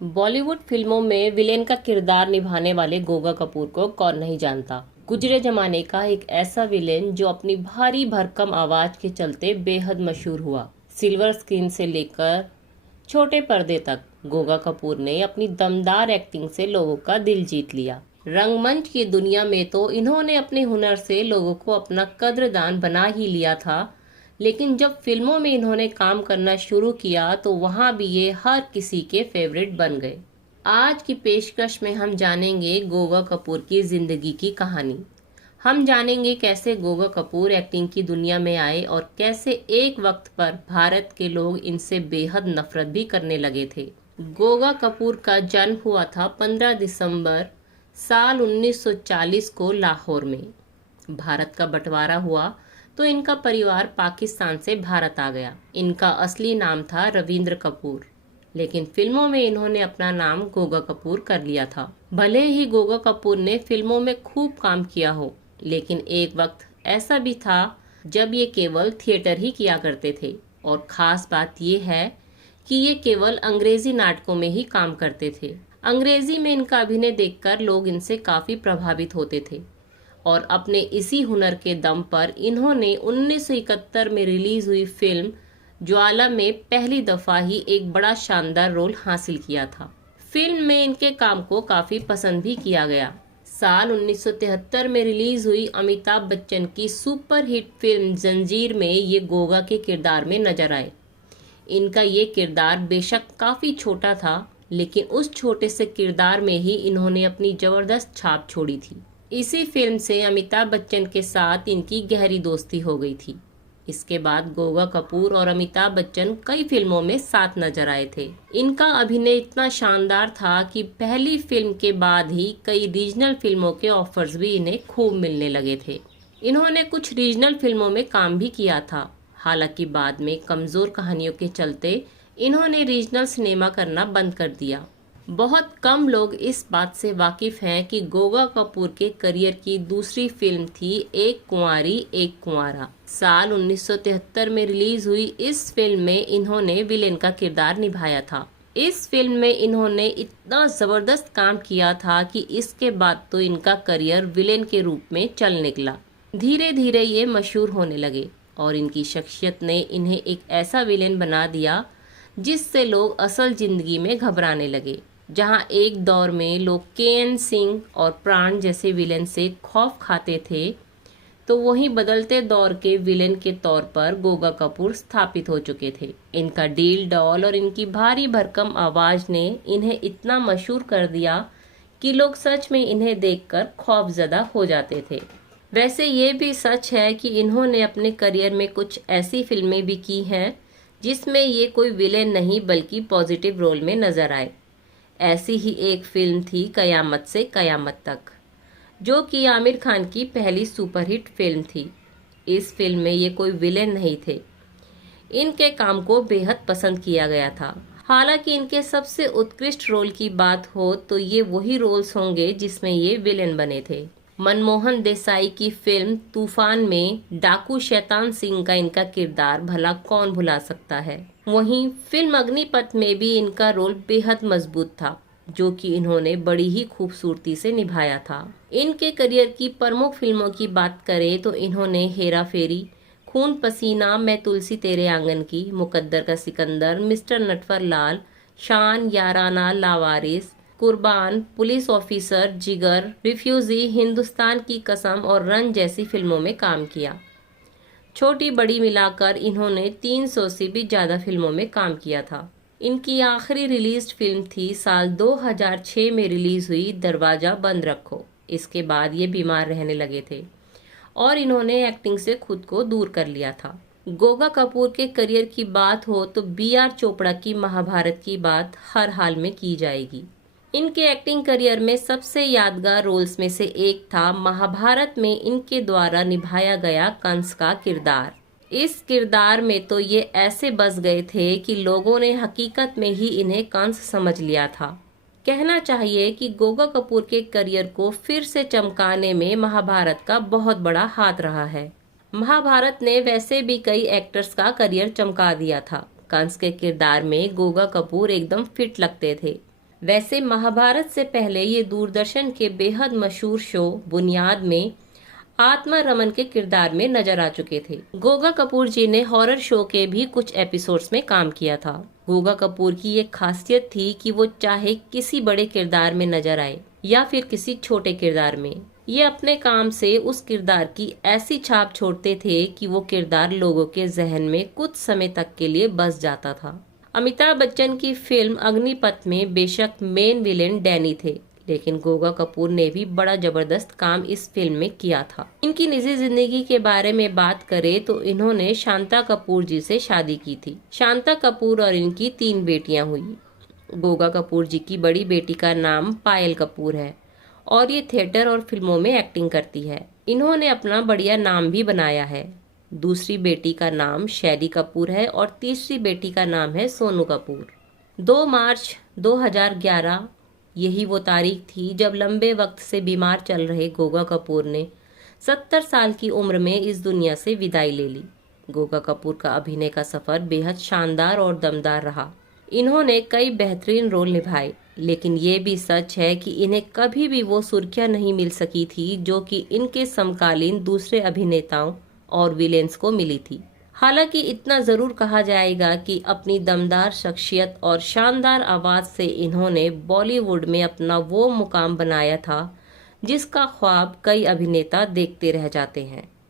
बॉलीवुड फिल्मों में विलेन का किरदार निभाने वाले गोगा कपूर को कौन नहीं जानता। गुजरे जमाने का एक ऐसा विलेन जो अपनी भारी भरकम आवाज के चलते बेहद मशहूर हुआ। सिल्वर स्क्रीन से लेकर छोटे पर्दे तक गोगा कपूर ने अपनी दमदार एक्टिंग से लोगों का दिल जीत लिया। रंगमंच की दुनिया में तो इन्होंने अपने हुनर से लोगों को अपना कद्रदान बना ही लिया था, लेकिन जब फिल्मों में इन्होंने काम करना शुरू किया तो वहां भी ये हर किसी के फेवरेट बन गए। आज की पेशकश में हम जानेंगे गोगा कपूर की जिंदगी की कहानी। हम जानेंगे कैसे गोगा कपूर एक्टिंग की दुनिया में आए और कैसे एक वक्त पर भारत के लोग इनसे बेहद नफरत भी करने लगे थे। गोगा कपूर का जन्म हुआ था 15 दिसंबर साल 1940 को लाहौर में। भारत का बंटवारा हुआ तो इनका परिवार पाकिस्तान से भारत आ गया। इनका असली नाम था रविंद्र कपूर, लेकिन फिल्मों में इन्होंने अपना नाम गोगा कपूर कर लिया था। भले ही गोगा कपूर ने फिल्मों में खूब काम किया हो, लेकिन एक वक्त ऐसा भी था जब ये केवल थिएटर ही किया करते थे। और खास बात ये है कि ये केवल अंग्रेजी नाटकों में ही काम करते थे। अंग्रेजी में इनका अभिनय देखकर लोग इनसे काफी प्रभावित होते थे और अपने इसी हुनर के दम पर इन्होंने 1971 में रिलीज हुई फिल्म ज्वाला में पहली दफा ही एक बड़ा शानदार रोल हासिल किया था। फिल्म में इनके काम को काफी पसंद भी किया गया। साल 1973 में रिलीज हुई अमिताभ बच्चन की सुपरहिट फिल्म जंजीर में ये गोगा के किरदार में नजर आए। इनका ये किरदार बेशक काफी छोटा था, लेकिन उस छोटे से किरदार में ही इन्होंने अपनी जबरदस्त छाप छोड़ी थी। इसी फिल्म से अमिताभ बच्चन के साथ इनकी गहरी दोस्ती हो गई थी। इसके बाद गोगा कपूर और अमिताभ बच्चन कई फिल्मों में साथ नजर आए थे। इनका अभिनय इतना शानदार था कि पहली फिल्म के बाद ही कई रीजनल फिल्मों के ऑफर्स भी इन्हें खूब मिलने लगे थे। इन्होंने कुछ रीजनल फिल्मों में काम भी किया था। हालांकि बाद में कमजोर कहानियों के चलते इन्होंने रीजनल सिनेमा करना बंद कर दिया। बहुत कम लोग इस बात से वाकिफ हैं कि गोगा कपूर के करियर की दूसरी फिल्म थी एक कुंवारी एक कुंवारा। साल 1973 में रिलीज हुई इस फिल्म में इन्होंने विलेन का किरदार निभाया था। इस फिल्म में इन्होंने इतना जबरदस्त काम किया था कि इसके बाद तो इनका करियर विलेन के रूप में चल निकला। धीरे धीरे ये मशहूर होने लगे और इनकी शख्सियत ने इन्हें एक ऐसा विलेन बना दिया जिससे लोग असल जिंदगी में घबराने लगे। जहां एक दौर में लोग के.एन. सिंह और प्राण जैसे विलेन से खौफ खाते थे, तो वहीं बदलते दौर के विलेन के तौर पर गोगा कपूर स्थापित हो चुके थे। इनका डील डॉल और इनकी भारी भरकम आवाज ने इन्हें इतना मशहूर कर दिया कि लोग सच में इन्हें देखकर खौफजदा हो जाते थे। वैसे ये भी सच है कि इन्होंने अपने करियर में कुछ ऐसी फिल्में भी की हैं जिसमें ये कोई विलेन नहीं बल्कि पॉजिटिव रोल में नजर आए। ऐसी ही एक फिल्म थी कयामत से कयामत तक, जो कि आमिर खान की पहली सुपरहिट फिल्म थी। इस फिल्म में ये कोई विलेन नहीं थे। इनके काम को बेहद पसंद किया गया था। हालांकि इनके सबसे उत्कृष्ट रोल की बात हो तो ये वही रोल्स होंगे जिसमें ये विलेन बने थे। मनमोहन देसाई की फिल्म तूफान में डाकू शैतान सिंह का इनका किरदार भला कौन भुला सकता है। वहीं फिल्म अग्निपथ में भी इनका रोल बेहद मजबूत था, जो कि इन्होंने बड़ी ही खूबसूरती से निभाया था। इनके करियर की प्रमुख फिल्मों की बात करें तो इन्होंने हेरा फेरी, खून पसीना, मैं तुलसी तेरे आंगन की, मुकद्दर का सिकंदर, मिस्टर नटवरलाल, शान, याराना, लावारिस, कुर्बान, पुलिस ऑफिसर, जिगर, रिफ्यूजी, हिंदुस्तान की कसम और रन जैसी फिल्मों में काम किया। छोटी बड़ी मिलाकर इन्होंने 300 से भी ज्यादा फिल्मों में काम किया था। इनकी आखिरी रिलीज फिल्म थी साल 2006 में रिलीज हुई दरवाजा बंद रखो। इसके बाद ये बीमार रहने लगे थे और इन्होंने एक्टिंग से खुद को दूर कर लिया था। गोगा कपूर के करियर की बात हो तो बी.आर. चोपड़ा की महाभारत की बात हर हाल में की जाएगी। इनके एक्टिंग करियर में सबसे यादगार रोल्स में से एक था महाभारत में इनके द्वारा निभाया गया कंस का किरदार। इस किरदार में तो ये ऐसे बस गए थे कि लोगों ने हकीकत में ही इन्हें कंस समझ लिया था। कहना चाहिए कि गोगा कपूर के करियर को फिर से चमकाने में महाभारत का बहुत बड़ा हाथ रहा है। महाभारत ने वैसे भी कई एक्टर्स का करियर चमका दिया था। कंस के किरदार में गोगा कपूर एकदम फिट लगते थे। वैसे महाभारत से पहले ये दूरदर्शन के बेहद मशहूर शो बुनियाद में आत्मा रमन के किरदार में नजर आ चुके थे। गोगा कपूर जी ने हॉरर शो के भी कुछ एपिसोड्स में काम किया था। गोगा कपूर की एक खासियत थी कि वो चाहे किसी बड़े किरदार में नजर आए या फिर किसी छोटे किरदार में, ये अपने काम से उस किरदार की ऐसी छाप छोड़ते थे कि वो किरदार लोगों के जहन में कुछ समय तक के लिए बस जाता था। अमिताभ बच्चन की फिल्म अग्निपथ में बेशक मेन विलेन डैनी थे, लेकिन गोगा कपूर ने भी बड़ा जबरदस्त काम इस फिल्म में किया था। इनकी निजी जिंदगी के बारे में बात करें तो इन्होंने शांता कपूर जी से शादी की थी। शांता कपूर और इनकी 3 बेटियां हुई। गोगा कपूर जी की बड़ी बेटी का नाम पायल कपूर है और ये थिएटर और फिल्मों में एक्टिंग करती है। इन्होंने अपना बढ़िया नाम भी बनाया है। दूसरी बेटी का नाम शैली कपूर है और तीसरी बेटी का नाम है सोनू कपूर। 2 मार्च 2011 यही वो तारीख थी जब लंबे वक्त से बीमार चल रहे गोगा कपूर ने 70 साल की उम्र में इस दुनिया से विदाई ले ली। गोगा कपूर का अभिनय का सफर बेहद शानदार और दमदार रहा। इन्होंने कई बेहतरीन रोल निभाए, लेकिन ये भी सच है कि इन्हें कभी भी वो सुर्खियां नहीं मिल सकी थी जो कि इनके समकालीन दूसरे अभिनेताओं और विलेन्स को मिली थी। हालांकि इतना जरूर कहा जाएगा कि अपनी दमदार शख्सियत और शानदार आवाज से इन्होंने बॉलीवुड में अपना वो मुकाम बनाया था जिसका ख्वाब कई अभिनेता देखते रह जाते हैं।